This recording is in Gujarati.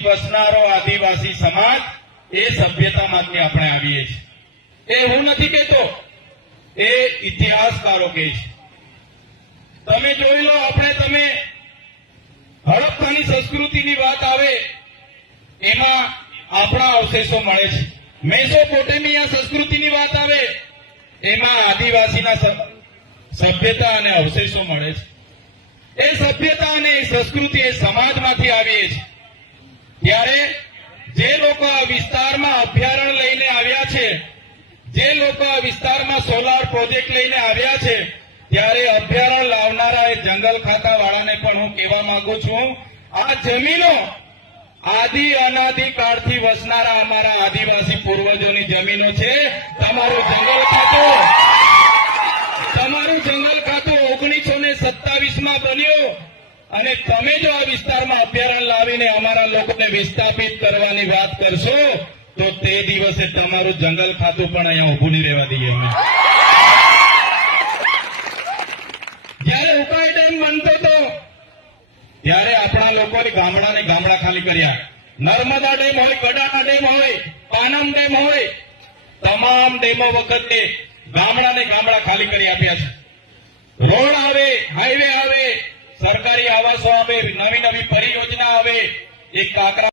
વસનારો આદિવાસી સમાજ એ સભ્યતામાંથી આપણે આવીએ છીએ. એ હું નથી કહેતો, એ ઇતિહાસકારો કહે છે. તમે જોઈ લો, તમે હડપ્પાની સંસ્કૃતિની વાત આવે એમાં આપણા અવશેષો મળે છે. મેસોપોટેમિયા સંસ્કૃતિની વાત આવે એમાં આદિવાસીના સભ્યતા અને અવશેષો મળે છે. એ સભ્યતા અને એ સંસ્કૃતિ એ સમાજમાંથી આવીએ છે. ત્યારે જે લોકો આ વિસ્તારમાં અભયારણ્ય લઈને આવ્યા છે, જે લોકો આ વિસ્તારમાં સોલાર પ્રોજેક્ટ લઈને આવ્યા છે, ત્યારે અભયારણ્ય લાવનારા એ જંગલ ખાતા વાળાને પણ હું કહેવા માંગુ છું, આ જમીનો આદિ અનાદિ કાળથી વસનારા અમારા આદિવાસી પૂર્વજોની જમીનો છે. તમારું જંગલ ખાતું 1927માં બન્યું અને તમે જો આ વિસ્તારમાં અભયારણ્ય લાવીને અમારા લોકોને વિસ્થાપિત કરવાની વાત કરશો તો તે દિવસે તમારું જંગલ ખાતું પણ અહીંયા ઉભું નહીં રહેવા દઈએ. જયારે ઉકાઈ ડેમ બનતો હતો ત્યારે આપણા લોકોએ ગામડા ખાલી કર્યા. નર્મદા ડેમ હોય, ગડાના ડેમ હોય, પાનમ ડેમ હોય, તમામ ડેમો વખતે ગામડા ખાલી કરી આપ્યા છે. રોડ આવે, હાઈવે આવે, સરકારી આવાસો આવે, નવી પરિયોજના આવે. એક કાકરા